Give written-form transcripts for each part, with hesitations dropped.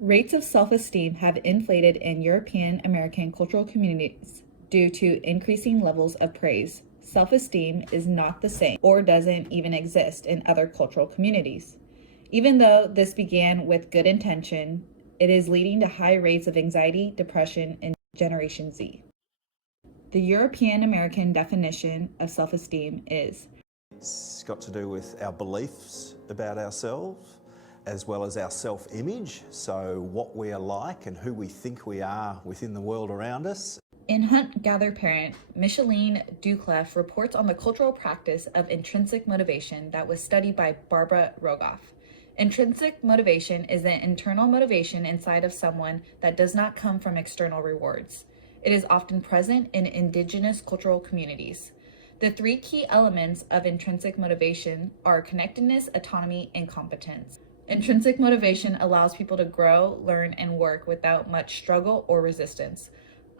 Rates of self-esteem have inflated in European American cultural communities due to increasing levels of praise. Self-esteem is not the same or doesn't even exist in other cultural communities. Even though this began with good intention, it is leading to high rates of anxiety, depression, in Generation Z. The European American definition of self-esteem is: it's got to do with our beliefs about ourselves, as well as our self-image, so what we are like and who we think we are within the world around us. In Hunt-Gather Parent, Micheline Ducliffe reports on the cultural practice of intrinsic motivation that was studied by Barbara Rogoff. Intrinsic motivation is an internal motivation inside of someone that does not come from external rewards. It is often present in indigenous cultural communities. The three key elements of intrinsic motivation are connectedness, autonomy, and competence. Intrinsic motivation allows people to grow, learn, and work without much struggle or resistance.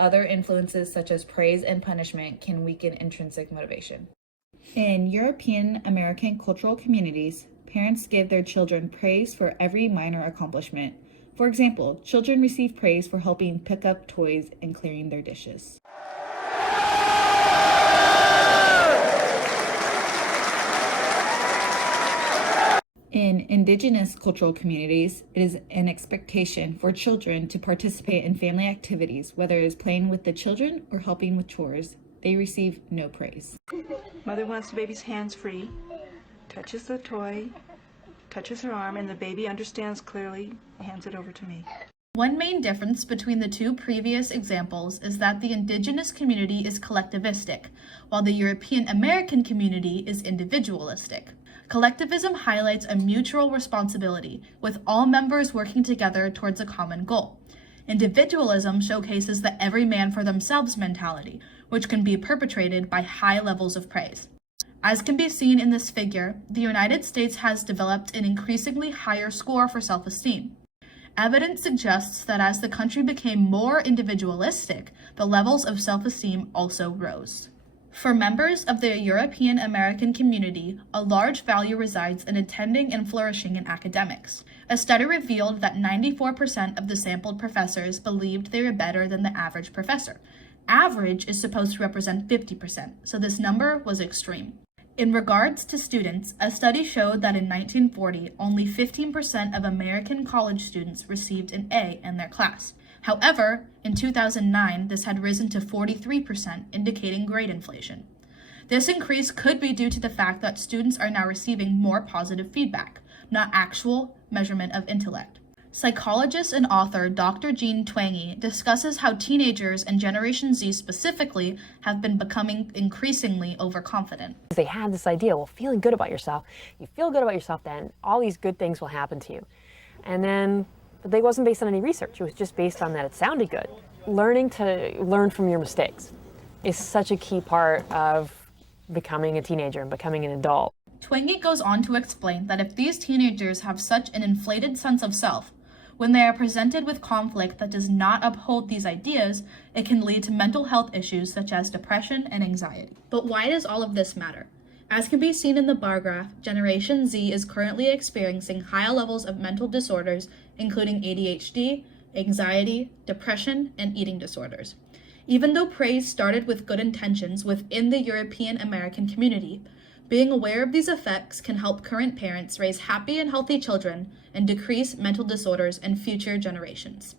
Other influences such as praise and punishment can weaken intrinsic motivation. In European American cultural communities, parents give their children praise for every minor accomplishment. For example, children receive praise for helping pick up toys and clearing their dishes. In indigenous cultural communities, it is an expectation for children to participate in family activities, whether it is playing with the children or helping with chores. They receive no praise. Mother wants the baby's hands free, touches the toy, touches her arm, and the baby understands clearly, hands it over to me. One main difference between the two previous examples is that the indigenous community is collectivistic, while the European American community is individualistic. Collectivism highlights a mutual responsibility, with all members working together towards a common goal. Individualism showcases the every man for themselves mentality, which can be perpetrated by high levels of praise. As can be seen in this figure, the United States has developed an increasingly higher score for self-esteem. Evidence suggests that as the country became more individualistic, the levels of self-esteem also rose. For members of the European American community, a large value resides in attending and flourishing in academics. A study revealed that 94% of the sampled professors believed they were better than the average professor. Average is supposed to represent 50%, so this number was extreme. In regards to students, a study showed that in 1940, only 15% of American college students received an A in their class. However, in 2009, this had risen to 43%, indicating grade inflation. This increase could be due to the fact that students are now receiving more positive feedback, not actual measurement of intellect. Psychologist and author Dr. Jean Twenge discusses how teenagers and Generation Z specifically have been becoming increasingly overconfident. They had this idea, well, feeling good about yourself, you feel good about yourself, then all these good things will happen to you. And then, but they wasn't based on any research, it was just based on that it sounded good. Learning to learn from your mistakes is such a key part of becoming a teenager and becoming an adult. Twenge goes on to explain that if these teenagers have such an inflated sense of self, when they are presented with conflict that does not uphold these ideas, it can lead to mental health issues such as depression and anxiety. But why does all of this matter? As can be seen in the bar graph, Generation Z is currently experiencing higher levels of mental disorders, including ADHD, anxiety, depression, and eating disorders. Even though praise started with good intentions within the European American community, being aware of these effects can help current parents raise happy and healthy children and decrease mental disorders in future generations.